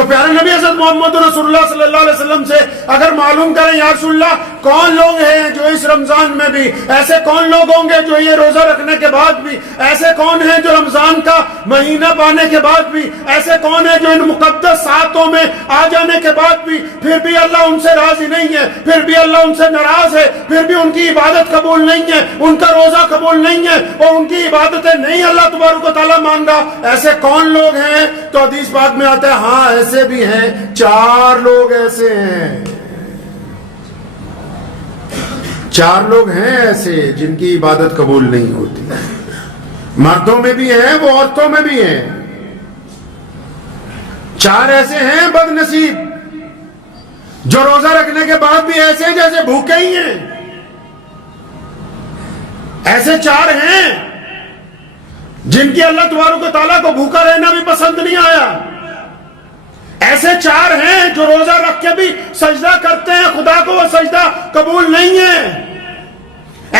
تو پیارے نبی حضرت محمد رسول اللہ صلی اللہ علیہ وسلم سے اگر معلوم کریں یا رسول اللہ کون لوگ ہیں جو اس رمضان میں بھی، ایسے کون لوگ ہوں گے جو یہ روزہ رکھنے کے بعد بھی، ایسے کون ہیں جو رمضان کا مہینہ پانے کے بعد بھی، ایسے کون ہیں جو ان مقدس ساعتوں میں آ جانے کے بعد بھی پھر بھی اللہ ان سے راضی نہیں ہے، پھر بھی اللہ ان سے ناراض ہے، پھر بھی ان کی عبادت قبول نہیں ہے، ان کا روزہ قبول نہیں ہے اور ان کی عبادتیں نہیں اللہ تبارک و تعالیٰ مان رہا، ایسے کون لوگ ہیں؟ تو حدیث پاک میں آتا ہے ہاں ایسے بھی ہیں، 4 لوگ ایسے ہیں، 4 لوگ ہیں ایسے جن کی عبادت قبول نہیں ہوتی، مردوں میں بھی ہیں وہ عورتوں میں بھی ہیں، 4 ایسے ہیں بد نصیب جو روزہ رکھنے کے بعد بھی ایسے جیسے بھوکے ہی ہیں، ایسے 4 ہیں جن کی اللہ تبارک و تعالیٰ کو بھوکا رہنا بھی پسند نہیں آیا، ایسے 4 ہیں جو روزہ رکھ کے بھی سجدہ کرتے ہیں خدا کو وہ سجدہ قبول نہیں ہے،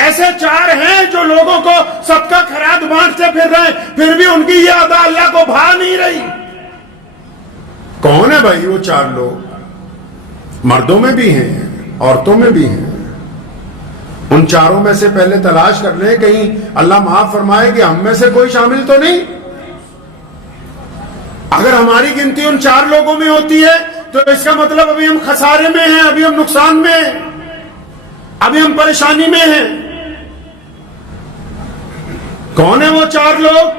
ایسے 4 ہیں جو لوگوں کو صدقہ خیرات بانٹتے پھر رہے ہیں پھر بھی ان کی یہ ادا اللہ کو بھا نہیں رہی۔ کون ہے بھائی وہ 4 لوگ؟ مردوں میں بھی ہیں عورتوں میں بھی ہیں، ان 4 میں سے پہلے تلاش کر لیں کہیں اللہ معاف فرمائے کہ ہم میں سے کوئی شامل تو نہیں۔ اگر ہماری گنتی ان 4 لوگوں میں ہوتی ہے تو اس کا مطلب ابھی ہم خسارے میں ہیں، ابھی ہم نقصان میں ہیں، ابھی ہم پریشانی میں ہیں۔ کون ہیں وہ 4 لوگ؟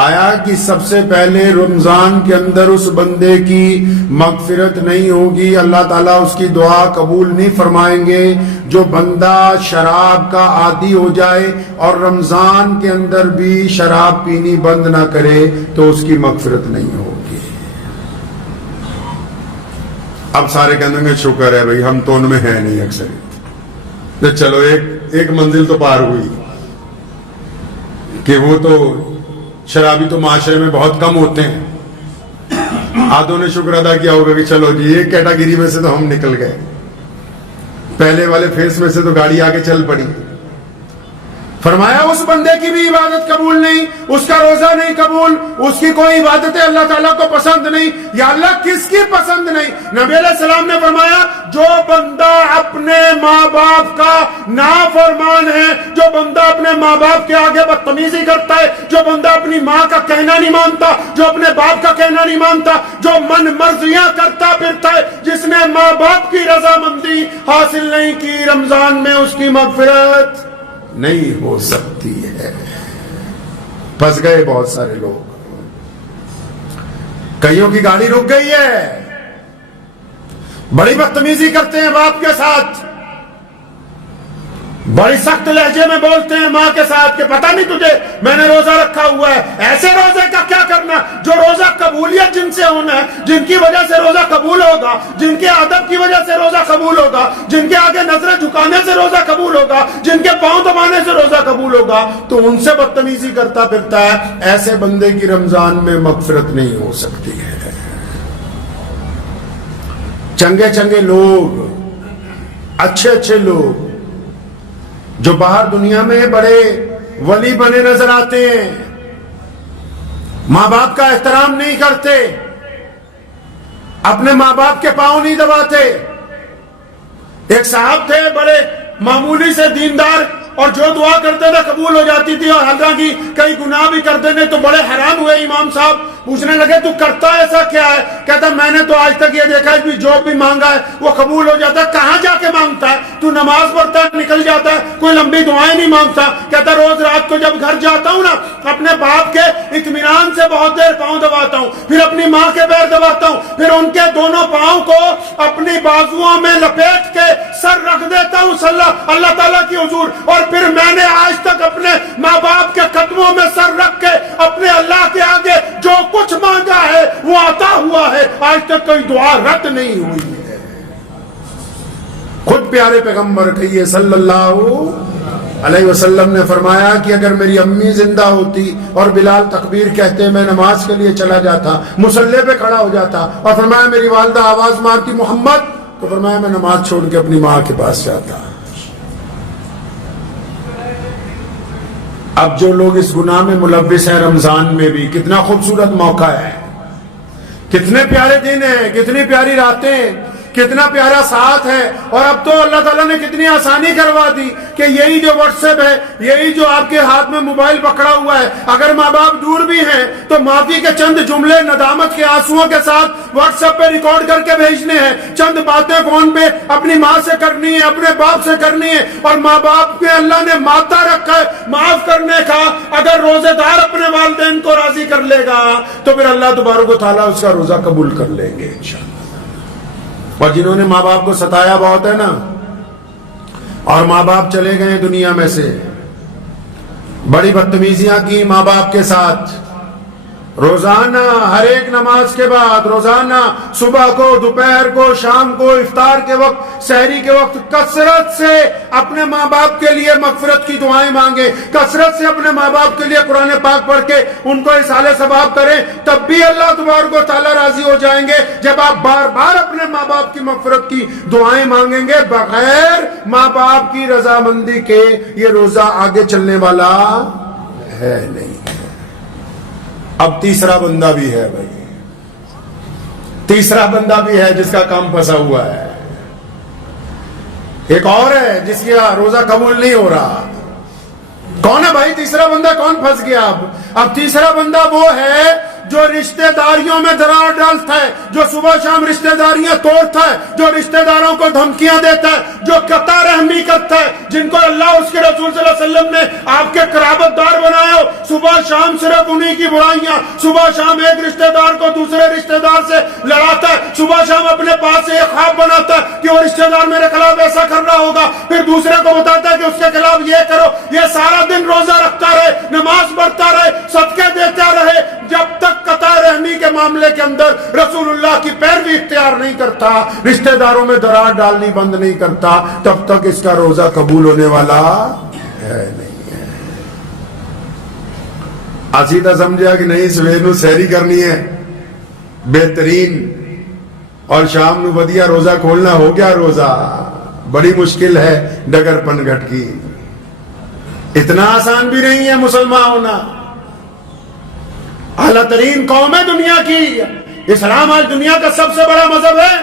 آیا کہ سب سے پہلے رمضان کے اندر اس بندے کی مغفرت نہیں ہوگی، اللہ تعالیٰ اس کی دعا قبول نہیں فرمائیں گے جو بندہ شراب کا عادی ہو جائے اور رمضان کے اندر بھی شراب پینی بند نہ کرے تو اس کی مغفرت نہیں ہوگی۔ اب سارے کہنے گے شکر ہے بھائی ہم تو ان میں ہیں نہیں اکثر، چلو ایک منزل تو پار ہوئی کہ وہ تو شرابی تو معاشرے میں بہت کم ہوتے ہیں، آدھوں نے شکر ادا کیا ہوگا کہ چلو جی ایک کیٹاگری میں سے تو ہم نکل گئے، پہلے والے فیس میں سے تو گاڑی آگے چل پڑی۔ فرمایا اس بندے کی بھی عبادت قبول نہیں، اس کا روزہ نہیں قبول، اس کی کوئی عبادت اللہ تعالیٰ کو پسند نہیں۔ یا اللہ کس کی پسند نہیں؟ نبی علیہ السلام نے فرمایا جو بندہ اپنے ماں باپ کا نافرمان ہے، جو بندہ اپنے ماں باپ کے آگے بدتمیزی کرتا ہے، جو بندہ اپنی ماں کا کہنا نہیں مانتا، جو اپنے باپ کا کہنا نہیں مانتا، جو من مرضیاں کرتا پھرتا ہے، جس نے ماں باپ کی رضامندی حاصل نہیں کی، رمضان میں اس کی مغفرت نہیں ہو سکتی ہے۔ پھنس گئے بہت سارے لوگ، کئیوں کی گاڑی رک گئی ہے، بڑی بدتمیزی کرتے ہیں باپ کے ساتھ، بڑی سخت لہجے میں بولتے ہیں ماں کے ساتھ کہ پتہ نہیں تجھے میں نے روزہ رکھا ہوا ہے۔ ایسے روزے کا کیا کرنا جو روزہ قبولیت جن سے ہونا ہے، جن کی وجہ سے روزہ قبول ہوگا، جن کے ادب کی وجہ سے روزہ قبول ہوگا، جن کے آگے نظریں جھکانے سے روزہ قبول ہوگا، جن کے پاؤں دبانے سے روزہ قبول ہوگا، تو ان سے بدتمیزی کرتا پھرتا ہے، ایسے بندے کی رمضان میں مغفرت نہیں ہو سکتی ہے۔ چنگے چنگے لوگ، اچھے اچھے لوگ جو باہر دنیا میں بڑے ولی بنے نظر آتے ہیں، ماں باپ کا احترام نہیں کرتے، اپنے ماں باپ کے پاؤں نہیں دباتے۔ ایک صاحب تھے بڑے معمولی سے دیندار، اور جو دعا کرتے تھے قبول ہو جاتی تھی، اور حالانکہ کئی گناہ بھی کرتے تھے، تو بڑے حیران ہوئے امام صاحب، پوچھنے لگے تو کرتا ایسا کیا ہے؟ کہتا میں نے تو آج تک یہ دیکھا ہے کہ جو بھی مانگا ہے وہ قبول ہو جاتا ہے۔ کہاں جا کے مانگتا ہے؟ تو نماز پڑھتا ہے نکل جاتا ہے، کوئی لمبی دعائیں نہیں مانگتا۔ کہتا روز رات کو جب گھر جاتا ہوں نا، اپنے باپ کے اطمینان سے بہت دیر پاؤں دباتا ہوں، پھر اپنی ماں کے پیر دباتا ہوں، پھر ان کے دونوں پاؤں کو اپنی بازوؤں میں لپیٹ کے سر رکھ دیتا ہوں اللہ تعالیٰ کی حضور، اور پھر میں نے آج تک اپنے ماں باپ کے قدموں میں سر رکھ کے اپنے اللہ کے آگے جو کچھ مانگا ہے وہ عطا ہوا ہے، آج تک کوئی دعا رد نہیں ہوئی ہے۔ خود پیارے پیغمبر کہیے صلی اللہ علیہ وسلم نے فرمایا کہ اگر میری امی زندہ ہوتی اور بلال تکبیر کہتے میں نماز کے لیے چلا جاتا، مصلی پہ کھڑا ہو جاتا، اور فرمایا میری والدہ آواز مارتی محمد، تو فرمایا میں نماز چھوڑ کے اپنی ماں کے پاس جاتا۔ اب جو لوگ اس گناہ میں ملوث ہیں، رمضان میں بھی کتنا خوبصورت موقع ہے کتنے پیارے دن ہیں، کتنی پیاری راتیں، کتنا پیارا ساتھ ہے. اور اب تو اللہ تعالیٰ نے کتنی آسانی کروا دی کہ یہی جو واٹس ایپ ہے، یہی جو آپ کے ہاتھ میں موبائل پکڑا ہوا ہے، اگر ماں باپ دور بھی ہیں تو معافی کے چند جملے ندامت کے آنسوؤں کے ساتھ واٹس ایپ پہ ریکارڈ کر کے بھیجنے ہیں. چند باتیں فون پہ اپنی ماں سے کرنی ہے، اپنے باپ سے کرنی ہے. اور ماں باپ کے اللہ نے ماتا رکھا ہے معاف کرنے کا. اگر روزے دار اپنے والدین کو راضی کر لے گا تو پھر اللہ تبارک و تعالیٰ اس کا روزہ قبول کر لیں گے انشاءاللہ. اور جنہوں نے ماں باپ کو ستایا بہت ہے نا، اور ماں باپ چلے گئے دنیا میں سے، بڑی بدتمیزیاں کی ماں باپ کے ساتھ، روزانہ ہر ایک نماز کے بعد، روزانہ صبح کو، دوپہر کو، شام کو، افطار کے وقت، سحری کے وقت کثرت سے اپنے ماں باپ کے لیے مغفرت کی دعائیں مانگیں، کثرت سے اپنے ماں باپ کے لیے قرآن پاک پڑھ کے ان کو ایصال ثواب کریں. تب بھی اللہ تبارک و تعالیٰ راضی ہو جائیں گے جب آپ بار بار اپنے ماں باپ کی مغفرت کی دعائیں مانگیں گے. بغیر ماں باپ کی رضامندی کے یہ روزہ آگے چلنے والا ہے نہیں. اب تیسرا بندہ بھی ہے بھائی، تیسرا بندہ بھی ہے جس کا کام پھنسا ہوا ہے. ایک اور ہے جس کا روزہ قبول نہیں ہو رہا. کون ہے بھائی تیسرا بندہ؟ کون پھنس گیا؟ اب تیسرا بندہ وہ ہے جو رشتہ داریوں میں درار ڈالتا ہے، جو صبح شام رشتہ داریاں توڑتا ہے، جو رشتہ داروں کو دھمکیاں دیتا ہے، جو قطع رحمی کرتا ہے، جن کو اللہ اس کے رسول صلی اللہ علیہ وسلم نے آپ کے قرابت دار بنایا ہو. صبح شام صرف انہی کی برائیاں، صبح شام ایک رشتہ دار کو دوسرے رشتہ دار سے لڑاتا ہے، صبح شام اپنے پاس سے ایک خواب بناتا ہے کہ وہ رشتہ دار میرے خلاف ایسا کر رہا ہوگا، پھر دوسرے کو بتاتا ہے کہ اس کے خلاف یہ کرو. یہ سارا دن روزہ رکھتا رہے، نماز پڑھتا رہے، صدقے دیتا رہے، جب تک قطع رحمی کے معاملے کے اندر رسول اللہ کی پیروی اختیار نہیں کرتا، رشتہ داروں میں درار ڈالنی بند نہیں کرتا، تب تک اس کا روزہ قبول ہونے والا ہے نہیں ہے. آسیدہ سمجھا کہ نہیں سویر نو سحری کرنی ہے بہترین، اور شام نو ودیا روزہ کھولنا ہو گیا روزہ. بڑی مشکل ہے ڈگر پن گھٹ کی. اتنا آسان بھی نہیں ہے مسلمان ہونا. اعلیٰ ترین قوم ہے دنیا کی. اسلام آج دنیا کا سب سے بڑا مذہب ہے.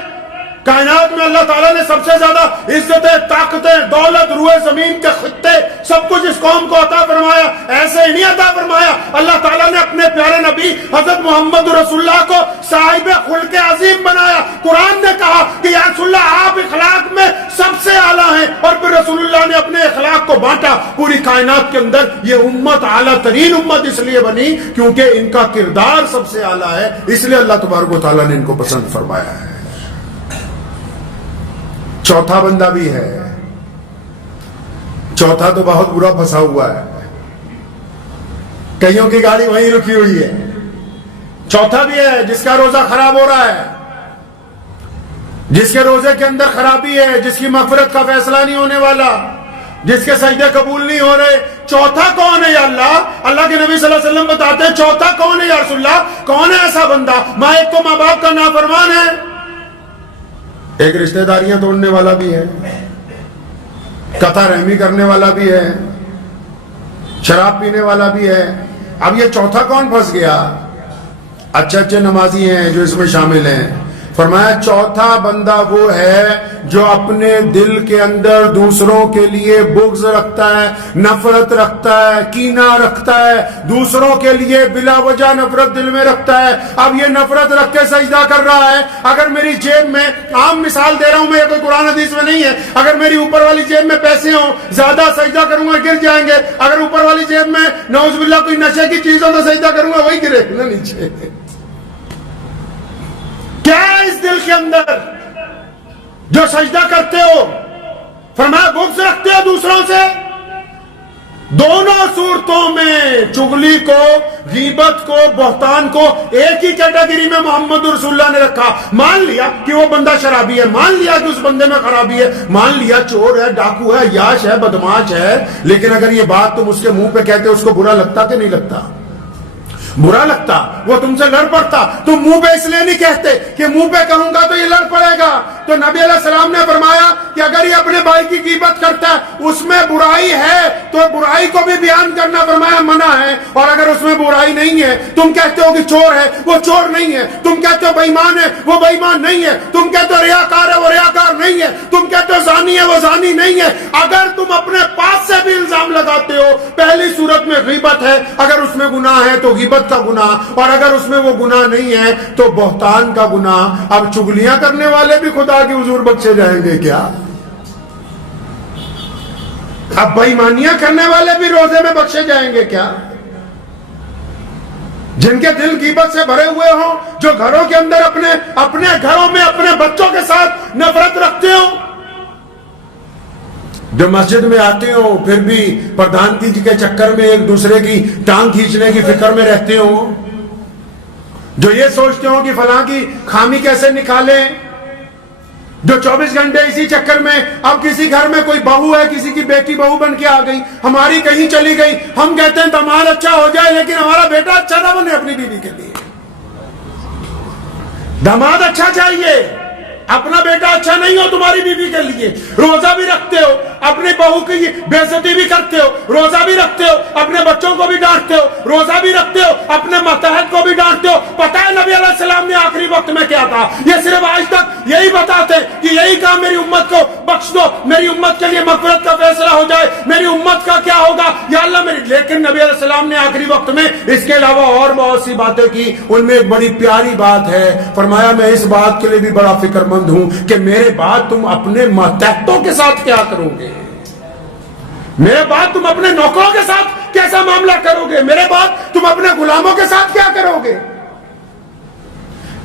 کائنات میں اللہ تعالیٰ نے سب سے زیادہ عزتیں، طاقتیں، دولت، روئے زمین کے خطے، سب کچھ اس قوم کو عطا فرمایا. ایسے ہی نہیں عطا فرمایا، اللہ تعالیٰ نے اپنے پیارے نبی حضرت محمد رسول اللہ کو صاحب خلق عظیم بنایا. قرآن نے کہا کہ یا رسول اللہ آپ اخلاق میں سب سے اعلیٰ ہیں، اور پھر رسول اللہ نے اپنے اخلاق کو بانٹا پوری کائنات کے اندر. یہ امت اعلیٰ ترین امت اس لیے بنی کیونکہ ان کا کردار سب سے اعلیٰ ہے، اس لیے اللہ تبارک و تعالیٰ نے ان کو پسند فرمایا ہے. چوتھا بندہ بھی ہے. چوتھا تو بہت برا پھنسا ہوا ہے، کئیوں کی گاڑی وہیں رکی ہوئی ہے. چوتھا بھی ہے جس کا روزہ خراب ہو رہا ہے، جس کے روزے کے اندر خرابی ہے، جس کی مغفرت کا فیصلہ نہیں ہونے والا، جس کے سجدے قبول نہیں ہو رہے. چوتھا کون ہے یا اللہ؟ اللہ کے نبی صلی اللہ علیہ وسلم بتاتے ہیں چوتھا کون ہے یا رسول اللہ؟ کون ہے ایسا بندہ؟ ایک تو ماں باپ کا نافرمان ہے، ایک رشتہ داریاں توڑنے والا بھی ہے، قطع رحمی کرنے والا بھی ہے، شراب پینے والا بھی ہے. اب یہ چوتھا کون پھنس گیا؟ اچھے نمازی ہیں جو اس میں شامل ہیں. فرمایا چوتھا بندہ وہ ہے جو اپنے دل کے اندر دوسروں کے لیے بغض رکھتا ہے، نفرت رکھتا ہے، کینہ رکھتا ہے، دوسروں کے لیے بلا وجہ نفرت دل میں رکھتا ہے. اب یہ نفرت رکھ کے سجدہ کر رہا ہے. اگر میری جیب میں، عام مثال دے رہا ہوں میں، یہ کوئی قرآن حدیث میں نہیں ہے، اگر میری اوپر والی جیب میں پیسے ہوں، زیادہ سجدہ کروں گا گر جائیں گے. اگر اوپر والی جیب میں نعوذ باللہ کوئی نشے کی چیز ہو تو سجدہ کروں گا وہی گرے نا نیچے. کیا ہے اس دل کے اندر جو سجدہ کرتے ہو؟ فرمایا بغض رکھتے ہو دوسروں سے. دونوں صورتوں میں چغلی کو، غیبت کو، بہتان کو ایک ہی کیٹیگری میں محمد رسول اللہ نے رکھا. مان لیا کہ وہ بندہ شرابی ہے، مان لیا کہ اس بندے میں خرابی ہے، مان لیا چور ہے، ڈاکو ہے، عیاش ہے، بدماش ہے. لیکن اگر یہ بات تم اس کے منہ پہ کہتے اس کو برا لگتا کہ نہیں لگتا؟ برا لگتا. وہ تم سے لڑ پڑتا. تم منہ پہ اس لیے نہیں کہتے کہ منہ پہ کہوں گا تو یہ لڑ پڑے گا. تو نبی علیہ السلام نے فرمایا کہ اگر یہ اپنے بھائی کی غیبت کرتا ہے اس میں برائی ہے تو برائی کو بھی بیان کرنا فرمایا منع ہے، اور اگر اس میں برائی نہیں ہے، تم کہتے ہو کہ چور ہے وہ چور نہیں ہے، تم کہتے ہو بے ایمان ہے وہ بے ایمان نہیں ہے، تم کہتے ہو ریاکار ہے وہ ریاکار نہیں ہے، تم کہتے ہو زانی ہے وہ زانی نہیں ہے، اگر تم اپنے پاس سے بھی الزام لگاتے ہو، پہلی صورت میں غیبت ہے، اگر اس میں گناہ ہے تو غیبت کا گناہ، اور اگر اس میں وہ گناہ نہیں ہے تو بہتان کا گناہ۔ اب چغلیاں کرنے والے بھی خدا کے حضور بخشے جائیں گے کیا؟ اب بے ایمانیاں کرنے والے بھی روزے میں بخشے جائیں گے کیا؟ جن کے دل غیبت سے بھرے ہوئے ہوں، جو گھروں کے اندر اپنے گھروں میں اپنے بچوں کے ساتھ نفرت رکھتے ہوں، جو مسجد میں آتے ہوں پھر بھی پردھانگی کے چکر میں ایک دوسرے کی ٹانگ کھینچنے کی فکر میں رہتے ہوں، جو یہ سوچتے ہوں کہ فلاں کی خامی کیسے نکالیں، جو 24 گھنٹے اسی چکر میں، اب کسی گھر میں کوئی بہو ہے، کسی کی بیٹی بہو بن کے آ گئی، ہماری کہیں چلی گئی، ہم کہتے ہیں داماد اچھا ہو جائے لیکن ہمارا بیٹا اچھا نہ بنے اپنی بیوی کے لیے۔ داماد اچھا چاہیے، اپنا بیٹا اچھا نہیں ہو تمہاری بیوی کے لیے۔ روزہ بھی رکھتے ہو، اپنی بہو کی بے عزتی بھی کرتے ہو، روزہ بھی رکھتے ہو، اپنے بچوں کو بھی ڈانٹتے ہو، روزہ بھی رکھتے ہو، اپنے ماتحت کو بھی ڈانٹتے ہو۔ پتہ ہے نبی علیہ السلام نے آخری وقت میں کیا کہا؟ یہ صرف آج تک یہی بتاتے کہ یہی کہا میری امت کو بخش دو، میری امت کے لیے مغفرت کا فیصلہ ہو جائے، میری امت کا کیا ہوگا یا اللہ میری۔ لیکن نبی علیہ السلام نے آخری وقت میں اس کے علاوہ اور بہت سی باتیں کی، ان میں ایک بڑی پیاری بات ہے، فرمایا میں اس بات کے لیے بھی بڑا فکر مند ہوں کہ میرے بعد تم اپنے ماتحتوں کے ساتھ کیا کرو گے، میرے بعد تم اپنے نوکروں کے ساتھ کیسا معاملہ کرو گے، میرے بعد تم اپنے غلاموں کے ساتھ کیا کرو گے۔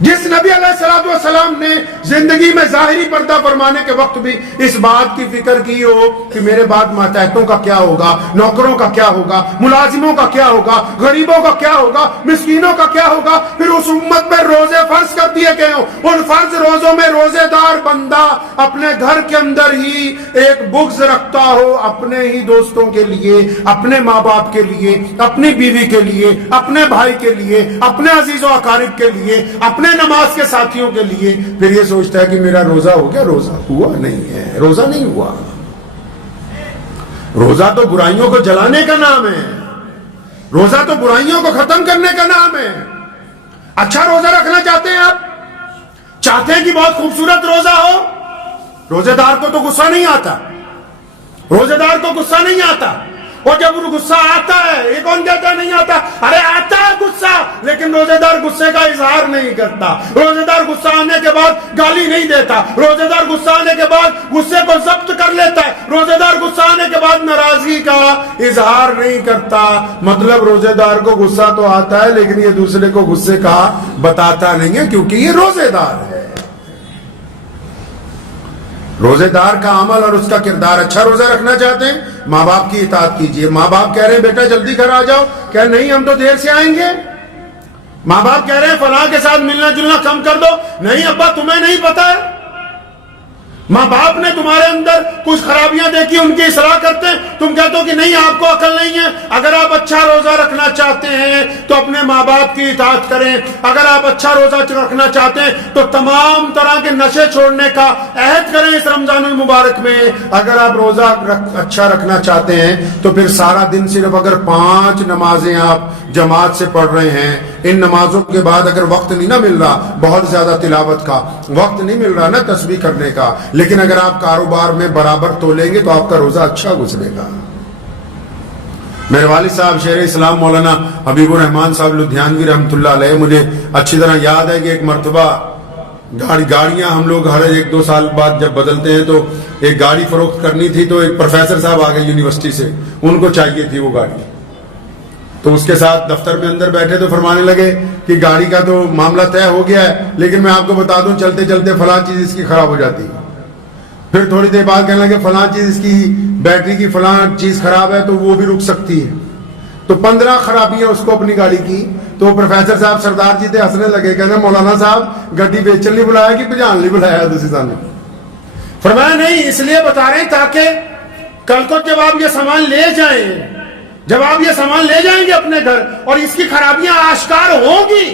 جس نبی علیہ السلام نے زندگی میں ظاہری پردہ فرمانے کے وقت بھی اس بات کی فکر کی ہو کہ میرے بعد ماتحتوں کا کیا ہوگا، نوکروں کا کیا ہوگا، ملازموں کا کیا ہوگا، غریبوں کا کیا ہوگا، مسکینوں کا کیا ہوگا، پھر اس امت میں روزے فرض کر دیے گئے ہوں، ان فرض روزوں میں روزے دار بندہ اپنے گھر کے اندر ہی ایک بغض رکھتا ہو اپنے ہی دوستوں کے لیے، اپنے ماں باپ کے لیے، اپنی بیوی کے لیے، اپنے بھائی کے لیے، اپنے عزیز و اقارب کے لیے، اپنے نماز کے ساتھیوں کے لیے، پھر یہ سوچتا ہے کہ میرا روزہ ہو گیا۔ روزہ ہوا نہیں ہے، روزہ نہیں ہوا۔ روزہ تو برائیوں کو جلانے کا نام ہے، روزہ تو برائیوں کو ختم کرنے کا نام ہے۔ اچھا روزہ رکھنا چاہتے ہیں آپ، چاہتے ہیں کہ بہت خوبصورت روزہ ہو، روزے دار کو تو غصہ نہیں آتا، روزے دار کو غصہ نہیں آتا، اور جب غصہ آتا ہے، یہ کون کہتا ہے نہیں آتا؟ ارے آتا ہے غصہ، لیکن روزے دار غصے کا اظہار نہیں کرتا، روزے دار غصہ آنے کے بعد گالی نہیں دیتا، روزے دار غصہ آنے کے بعد غصے کو ضبط کر لیتا ہے، روزے دار غصہ آنے کے بعد ناراضگی کا اظہار نہیں کرتا۔ مطلب روزے دار کو غصہ تو آتا ہے لیکن یہ دوسرے کو غصے کا بتاتا نہیں ہے کیونکہ یہ روزے دار ہے۔ روزے دار کا عمل اور اس کا کردار اچھا۔ روزہ رکھنا چاہتے ہیں، ماں باپ کی اطاعت کیجئے۔ ماں باپ کہہ رہے ہیں بیٹا جلدی گھر آ جاؤ، کہ نہیں ہم تو دیر سے آئیں گے۔ ماں باپ کہہ رہے ہیں فلاں کے ساتھ ملنا جلنا کم کر دو، نہیں ابا تمہیں نہیں پتا ہے۔ ماں باپ نے تمہارے اندر کچھ خرابیاں دیکھی، ان کی اصلاح کرتے ہیں، تم کہتے ہو کہ نہیں آپ کو عقل نہیں ہے۔ اگر آپ اچھا روزہ رکھنا چاہتے ہیں تو اپنے ماں باپ کی اطاعت کریں، اگر آپ اچھا روزہ رکھنا چاہتے ہیں تو تمام طرح کے نشے چھوڑنے کا عہد کریں اس رمضان المبارک میں۔ اگر آپ روزہ اچھا رکھنا چاہتے ہیں تو پھر سارا دن صرف اگر 5 نمازیں آپ جماعت سے پڑھ رہے ہیں، ان نمازوں کے بعد اگر وقت نہیں نہ مل رہا بہت زیادہ تلاوت کا، وقت نہیں مل رہا نا تسبیح کرنے کا، لیکن اگر آپ کاروبار میں برابر تولیں گے تو آپ کا روزہ اچھا گزرے گا۔ میرے والد صاحب شیخ اسلام مولانا حبیب الرحمان صاحب لدھیانوی رحمۃ اللہ علیہ، مجھے اچھی طرح یاد ہے کہ ایک مرتبہ گاڑیاں ہم لوگ ہر 1-2 سال بعد جب بدلتے ہیں تو ایک گاڑی فروخت کرنی تھی، تو ایک پروفیسر صاحب آ گئے یونیورسٹی سے، ان کو چاہیے تھی وہ گاڑی، تو اس کے ساتھ دفتر میں اندر بیٹھے تو فرمانے لگے کہ گاڑی کا تو معاملہ طے ہو گیا ہے لیکن میں آپ کو بتا دوں چلتے چلتے فلاں چیز اس کی خراب ہو جاتی ہے۔ پھر تھوڑی دیر بعد کہنے لگے فلاں چیز اس کی بیٹری کی فلاں چیز خراب ہے تو وہ بھی رک سکتی ہے۔ تو 15 خرابیاں اس کو اپنی گاڑی کی۔ تو پروفیسر صاحب سردار جی تھے، ہنسنے لگے، کہنے مولانا صاحب گڈی بیچن نہیں بلایا کہ بجان نہیں بلایا دوسری سامنے۔ فرمایا نہیں، اس لیے بتا رہے ہیں تاکہ کل کو جب آپ یہ سامان لے جائیں، جب آپ یہ سامان لے جائیں گے اپنے گھر اور اس کی خرابیاں آشکار ہوں گی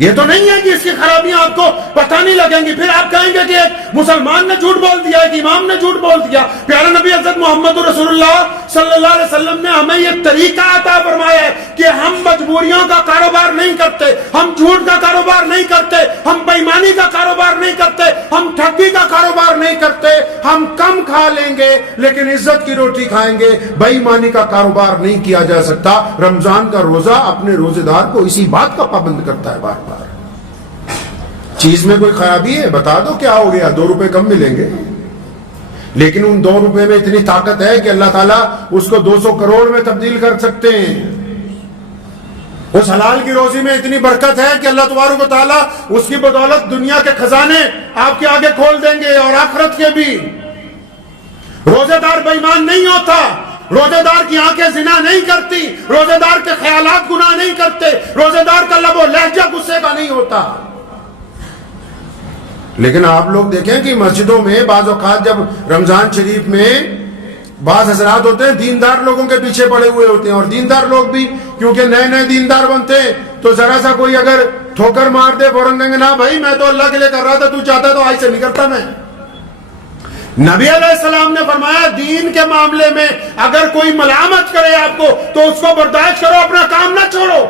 یہ تو نہیں ہے کہ اس کی خرابیاں آپ کو پتہ نہیں لگیں گی. پھر آپ کہیں گے کہ ایک مسلمان نے جھوٹ بول دیا, ایک امام نے جھوٹ بول دیا. پیارے نبی حضرت محمد رسول اللہ صلی اللہ علیہ وسلم نے ہمیں یہ طریقہ عطا فرمایا ہے کہ ہم مجبوریوں کا کاروبار نہیں کرتے, ہم جھوٹ کا کاروبار نہیں کرتے, ہم بے ایمانی کا کاروبار نہیں کرتے, ہم ٹھگی کا کاروبار نہیں کرتے. ہم کم کھا لیں گے لیکن عزت کی روٹی کھائیں گے. بے ایمانی کا کاروبار نہیں کیا جا سکتا. رمضان کا روزہ اپنے روزے دار کو اسی بات کا پابند کرتا ہے. بار بار چیز میں کوئی خرابی ہے بتا دو, کیا ہو گیا, 2 روپے کم ملیں گے. لیکن ان 2 روپے میں اتنی طاقت ہے کہ اللہ تعالیٰ اس کو 200 کروڑ میں تبدیل کر سکتے ہیں. اس حلال کی روزی میں اتنی برکت ہے کہ اللہ تبارک و تعالیٰ اس کی بدولت دنیا کے خزانے آپ کے آگے کھول دیں گے اور آخرت کے بھی. روزے دار بے ایمان نہیں ہوتا, روزے دار کی آنکھیں زنا نہیں کرتی, روزے دار کے خیالات گناہ نہیں کرتے, روزے دار کا لب و لہجہ غصے کا نہیں ہوتا. لیکن آپ لوگ دیکھیں کہ مسجدوں میں بعض اوقات جب رمضان شریف میں بعض حضرات ہوتے ہیں دیندار لوگوں کے پیچھے پڑے ہوئے ہوتے ہیں, اور دیندار لوگ بھی کیونکہ نئے نئے دیندار بنتے ہیں تو ذرا سا کوئی اگر ٹھوکر مار دے فوراً کہیں گے نا بھائی میں تو اللہ کے لیے کر رہا تھا, تو چاہتا تو آج سے نہیں کرتا میں. نبی علیہ السلام نے فرمایا دین کے معاملے میں اگر کوئی ملامت کرے آپ کو تو اس کو برداشت کرو, اپنا کام نہ چھوڑو.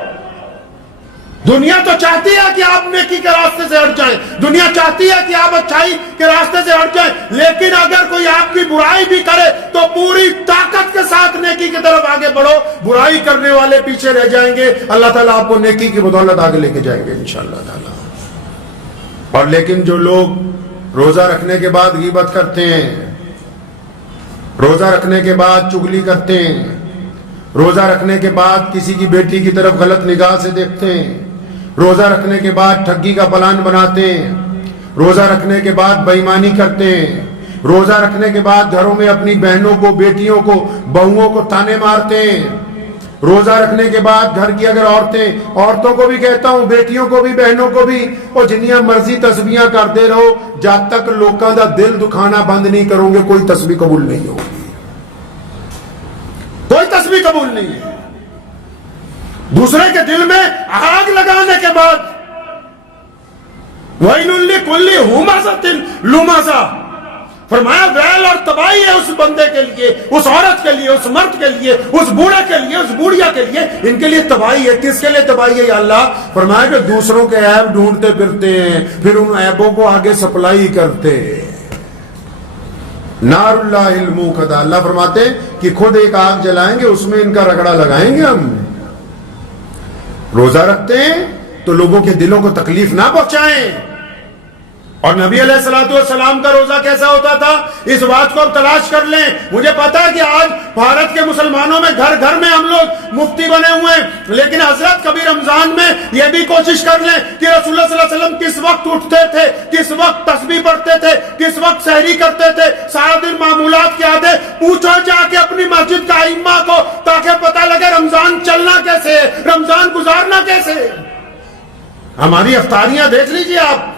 دنیا تو چاہتی ہے کہ آپ نیکی کے راستے سے ہٹ جائیں, دنیا چاہتی ہے کہ آپ اچھائی کے راستے سے ہٹ جائیں, لیکن اگر کوئی آپ کی برائی بھی کرے تو پوری طاقت کے ساتھ نیکی کی طرف آگے بڑھو. برائی کرنے والے پیچھے رہ جائیں گے, اللہ تعالیٰ آپ کو نیکی کی بدولت آگے لے کے جائیں گے انشاءاللہ تعالیٰ. اور لیکن جو لوگ روزہ رکھنے کے بعد غیبت کرتے ہیں, روزہ رکھنے کے بعد چغلی کرتے ہیں, روزہ رکھنے کے بعد کسی کی بیٹی کی طرف غلط نگاہ سے دیکھتے ہیں, روزہ رکھنے کے بعد ٹھگی کا پلان بناتے ہیں, روزہ رکھنے کے بعد بے ایمانی کرتے ہیں, روزہ رکھنے کے بعد گھروں میں اپنی بہنوں کو, بیٹیوں کو, بہوؤں کو تانے مارتے ہیں, روزہ رکھنے کے بعد گھر کی اگر عورتوں کو بھی کہتا ہوں, بیٹیوں کو بھی, بہنوں کو بھی, اور جنیاں مرضی تسبیحاں کرتے رہو, جب تک لوگوں کا دل دکھانا بند نہیں کرو گے کوئی تسبیح قبول نہیں ہوگی, کوئی تسبیح قبول نہیں ہے. دوسرے کے دل میں آگ لگانے کے بعد وَيْلٌ لِكُلِّ هُمَزَةٍ لُمَزَةٍ, فرمایا ویل اور تباہی ہے اس بندے کے لیے, اس عورت کے لیے, اس مرد کے لیے, اس بوڑھے کے لیے, اس بوڑھیا کے لیے, ان کے لیے تباہی ہے. کس کے لیے تباہی ہے یا اللہ؟ فرمایا کہ دوسروں کے عیب ڈھونڈتے پھرتے ہیں, پھر ان عیبوں کو آگے سپلائی کرتے. نار اللہ الموقدہ, اللہ فرماتے ہیں کہ خود ایک آگ جلائیں گے, اس میں ان کا رگڑا لگائیں گے ہم. روزہ رکھتے ہیں تو لوگوں کے دلوں کو تکلیف نہ پہنچائیں. اور نبی علیہ الصلوۃ والسلام کا روزہ کیسا ہوتا تھا اس بات کو اب تلاش کر لیں. مجھے پتا ہے کہ آج بھارت کے مسلمانوں میں گھر گھر میں ہم لوگ مفتی بنے ہوئے ہیں, لیکن حضرت کبھی رمضان میں یہ بھی کوشش کر لیں کہ رسول اللہ صلی اللہ علیہ وسلم کس وقت اٹھتے تھے, کس وقت تسبیح پڑھتے تھے, کس وقت سحری کرتے تھے, سارا دن معمولات کی عادت پوچھو جا کے اپنی مسجد کا ائمہ کو, تاکہ پتہ لگے رمضان چلنا کیسے ہے, رمضان گزارنا کیسے ہے. ہماری افطاریاں دیکھ لیجیے آپ,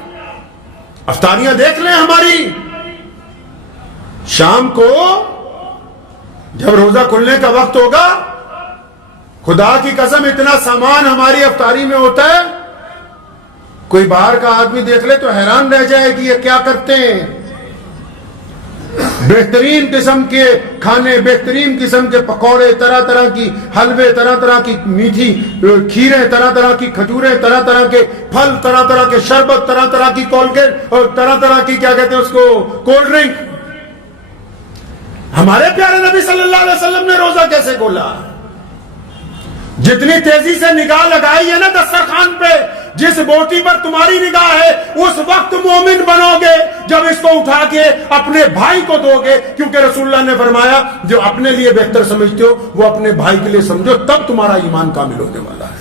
افطاریاں دیکھ لیں ہماری. شام کو جب روزہ کھلنے کا وقت ہوگا, خدا کی قسم اتنا سامان ہماری افطاری میں ہوتا ہے, کوئی باہر کا آدمی دیکھ لے تو حیران رہ جائے کہ یہ کیا کرتے ہیں. بہترین قسم کے کھانے, بہترین قسم کے پکوڑے, طرح طرح کی حلوے, طرح طرح کی میٹھی کھیریں, طرح طرح کی کھجوریں, طرح طرح کے پھل, طرح طرح کے شربت, طرح طرح کی کولگیٹ اور طرح طرح کی کیا کہتے ہیں اس کو کولڈ ڈرنک. ہمارے پیارے نبی صلی اللہ علیہ وسلم نے روزہ کیسے کھولا؟ جتنی تیزی سے نگاہ لگائی ہے نا دسترخوان پہ, جس بوٹی پر تمہاری نگاہ ہے اس وقت مومن بنو گے جب اس کو اٹھا کے اپنے بھائی کو دو گے, کیونکہ رسول اللہ نے فرمایا جو اپنے لیے بہتر سمجھتے ہو وہ اپنے بھائی کے لیے سمجھو, تب تمہارا ایمان کامل ہونے والا ہے.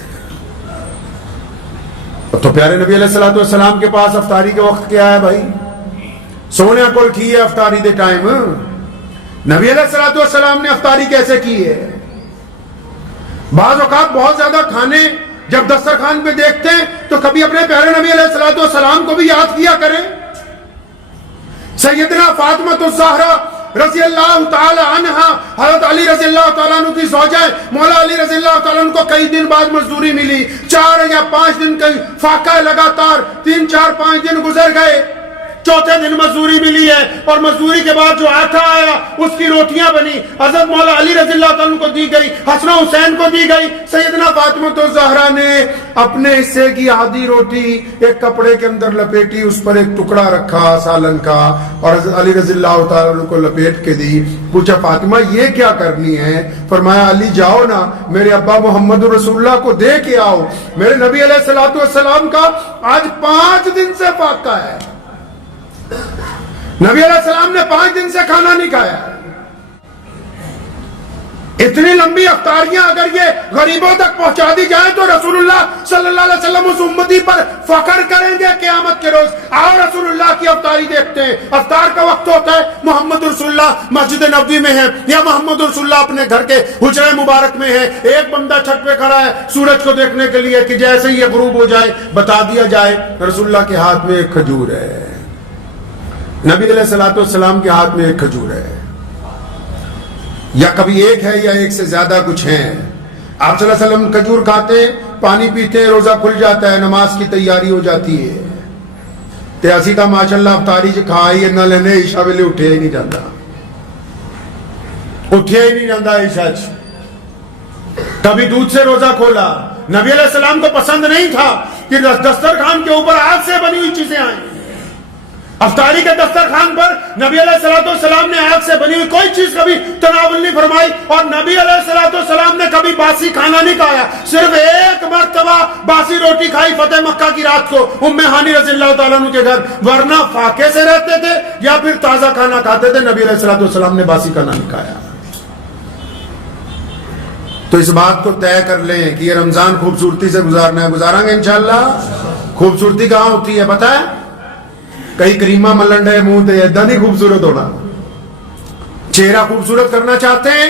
تو پیارے نبی علیہ الصلوۃ والسلام کے پاس افطاری کے وقت کیا ہے بھائی؟ سونے کول کی ہے افطاری دے ٹائم. نبی علیہ الصلوۃ والسلام نے افطاری کیسے کی ہے؟ بعض اوقات بہت زیادہ کھانے جب دسترخوان پہ دیکھتے ہیں تو کبھی اپنے پیارے نبی علیہ الصلوۃ والسلام کو بھی یاد کیا کریں. سیدنا فاطمہ الزہرا رضی اللہ تعالی عنہ، حضرت علی رضی اللہ تعالیٰ عنہ کی زوجہ مولا علی رضی اللہ تعالیٰ عنہ کو کئی دن بعد مزدوری ملی، 4 یا 5 دن کا فاقہ لگاتار 3 4 5 دن گزر گئے، چوتھے دن مزدوری ملی ہے، اور مزدوری کے بعد جو آٹا آیا اس کی روٹیاں بنی، حضرت مولا علی رضی اللہ تعالیٰ عنہ کو دی گئی، حسن و حسین کو دی گئی، سیدنا فاطمہ الزہرا نے اپنے حصے کی آدھی روٹی ایک کپڑے کے اندر لپیٹی، اس پر ایک ٹکڑا رکھا سالن کا، اور حضرت علی رضی اللہ تعالیٰ عنہ کو لپیٹ کے دی۔ پوچھا فاطمہ یہ کیا کرنی ہے؟ فرمایا علی جاؤ نا میرے ابا محمد رسول اللہ کو دے کے آؤ، میرے نبی علیہ الصلوۃ والسلام کا آج 5 دن سے فاقہ ہے، نبی علیہ السلام نے 5 دن سے کھانا نہیں کھایا۔ اتنی لمبی افطاریاں اگر یہ غریبوں تک پہنچا دی جائیں تو رسول اللہ صلی اللہ علیہ وسلم اس امتی پر فخر کریں گے قیامت کے روز۔ آؤ رسول اللہ کی افطاری دیکھتے ہیں۔ افطار کا وقت ہوتا ہے، محمد رسول اللہ مسجد نبوی میں ہے یا محمد رسول اللہ اپنے گھر کے حجرہ مبارک میں ہے، ایک بندہ چھت پہ کھڑا ہے سورج کو دیکھنے کے لیے کہ جیسے ہی یہ غروب ہو جائے بتا دیا جائے رسول اللہ کے ہاتھ میں ایک کھجور ہے، نبی علیہ الصلوۃ والسلام کے ہاتھ میں ایک کھجور ہے، یا کبھی ایک ہے یا ایک سے زیادہ کچھ ہیں۔ آپ صلی اللہ علیہ وسلم کھجور کھاتے، پانی پیتے، روزہ کھل جاتا ہے، نماز کی تیاری ہو جاتی ہے، تے اسی کا ماشاءاللہ افطاری جو کھائی نہ لینے عشاء ویلے اٹھیا ہی نہیں جاتا، اٹھیا ہی نہیں جاتا عشاء۔ کبھی دودھ سے روزہ کھولا، نبی علیہ السلام کو پسند نہیں تھا کہ دسترخوان کے اوپر آگ سے بنی ہوئی چیزیں آئیں۔ افطاری کے دسترخوان پر نبی علیہ الصلوۃ والسلام نے آگ سے بنی ہوئی کوئی چیز کبھی تناول نہیں فرمائی، اور نبی علیہ الصلوۃ والسلام نے کبھی باسی کھانا نہیں کھایا، صرف ایک مرتبہ باسی روٹی کھائی فتح مکہ کی رات کو ام ہانی رضی اللہ تعالیٰ عنہ کے گھر، ورنہ فاقے سے رہتے تھے یا پھر تازہ کھانا کھاتے تھے، نبی علیہ الصلوۃ والسلام نے باسی کھانا نہیں کھایا۔ تو اس بات کو طے کر لیں کہ یہ رمضان خوبصورتی سے گزارنا ہے، گزاریں گے انشاءاللہ۔ خوبصورتی کہاں ہوتی ہے پتہ ہے؟ کئی کریمہ ملنڈے منہ تے ایدا نہیں خوبصورت ہونا۔ چہرہ خوبصورت کرنا چاہتے ہیں؟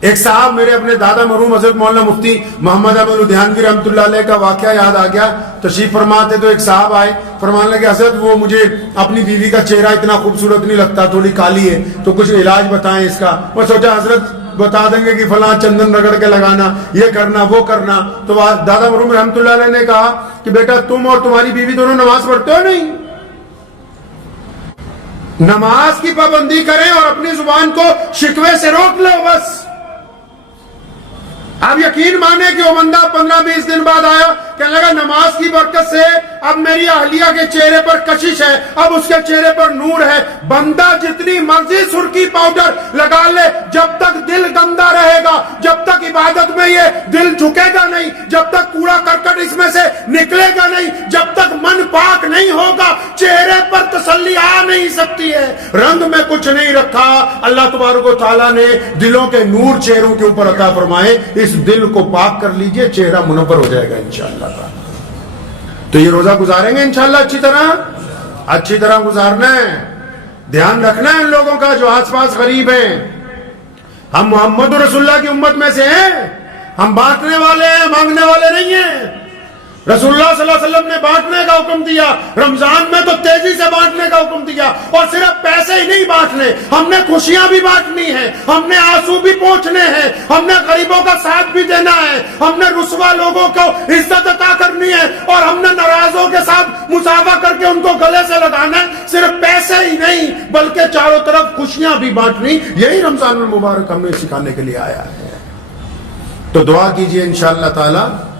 ایک صاحب میرے اپنے دادا مرحوم حضرت مولانا مفتی محمد احمد لدھیانوی رحمۃ اللہ علیہ کا واقعہ یاد آ گیا۔ تشریف فرما تھے تو ایک صاحب آئے، فرمانے لگے حضرت وہ مجھے اپنی بیوی کا چہرہ اتنا خوبصورت نہیں لگتا، تھوڑی کالی ہے، تو کچھ علاج بتائیں اس کا۔ میں سوچا حضرت بتا دیں گے کہ فلاں چندن رگڑ کے لگانا، یہ کرنا وہ کرنا۔ تو دادا مرحوم رحمۃ اللہ علیہ نے کہا کہ بیٹا تم اور تمہاری بیوی دونوں نماز پڑھتے ہو نہیں؟ نماز کی پابندی کریں اور اپنی زبان کو شکوے سے روک لو بس۔ آپ یقین مانے کہ وہ بندہ 15-20 دن بعد آیا، کہنے لگا نماز کی برکت سے اب میری اہلیہ کے چہرے پر کشش ہے، اب اس کے چہرے پر نور ہے۔ بندہ جتنی مرضی سرخی پاؤڈر لگا لے، جب تک دل گندا رہے گا، جب تک عبادت میں یہ دل جھکے گا نہیں، جب تک کوڑا کرکٹ اس میں سے نکلے گا نہیں، جب تک من پاک نہیں ہوگا، چہرے پر تسلی آ نہیں سکتی ہے۔ رنگ میں کچھ نہیں رکھا، اللہ تبارک و تعالیٰ نے دلوں کے نور چہروں کے اوپر عطا فرمائے، اس دل کو پاک کر لیجئے، چہرہ منور ہو جائے گا انشاءاللہ تعالی۔ تو یہ روزہ گزاریں گے انشاءاللہ اچھی طرح گزارنا ہے۔ دھیان رکھنا ہے ان لوگوں کا جو آس پاس غریب ہیں۔ ہم محمد رسول اللہ کی امت میں سے ہیں، ہم بانٹنے والے ہیں، مانگنے والے نہیں ہیں۔ رسول اللہ صلی اللہ علیہ وسلم نے بانٹنے کا حکم دیا، رمضان میں تو تیزی سے بانٹنے کا حکم دیا، اور صرف پیسے ہی نہیں بانٹنے، ہم نے خوشیاں بھی بانٹنی ہیں، ہم نے آنسو بھی پہنچنے ہیں، ہم نے غریبوں کا ساتھ بھی دینا ہے، ہم نے رسوا لوگوں کو عزت عطا کرنی ہے، اور ہم نے ناراضوں کے ساتھ مصافحہ کر کے ان کو گلے سے لگانا ہے۔ صرف پیسے ہی نہیں بلکہ چاروں طرف خوشیاں بھی بانٹنی، یہی رمضان المبارک ہمیں سکھانے کے لیے آیا ہے۔ تو دعا کیجئے انشاءاللہ تعالی۔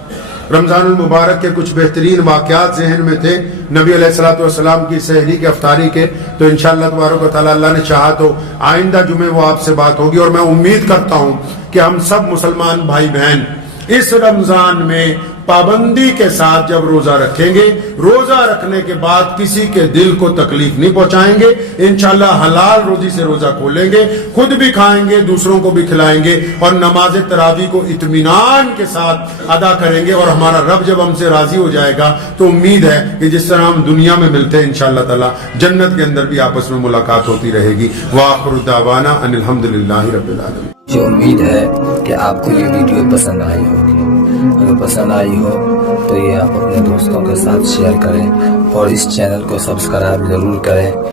رمضان المبارک کے کچھ بہترین واقعات ذہن میں تھے نبی علیہ الصلوۃ والسلام کی سحری کے افطاری کے، تو انشاءاللہ تبارک و تعالی اللہ نے چاہا تو آئندہ جمعے وہ آپ سے بات ہوگی، اور میں امید کرتا ہوں کہ ہم سب مسلمان بھائی بہن اس رمضان میں پابندی کے ساتھ جب روزہ رکھیں گے، روزہ رکھنے کے بعد کسی کے دل کو تکلیف نہیں پہنچائیں گے، انشاءاللہ حلال روزی سے روزہ کھولیں گے، خود بھی کھائیں گے، دوسروں کو بھی کھلائیں گے، اور نماز تراویح کو اطمینان کے ساتھ ادا کریں گے، اور ہمارا رب جب ہم سے راضی ہو جائے گا تو امید ہے کہ جس طرح ہم دنیا میں ملتے ہیں انشاءاللہ تعالی جنت کے اندر بھی آپس میں ملاقات ہوتی رہے گی۔ وآخر دعوانا ان الحمدللہ رب العالمین۔ مجھے امید ہے کہ آپ کو یہ ویڈیو پسند آئی ہوگی۔ اگر پسند آئی ہو تو یہ آپ اپنے دوستوں کے ساتھ شیئر کریں، اور اس چینل کو سبسکرائب ضرور کریں۔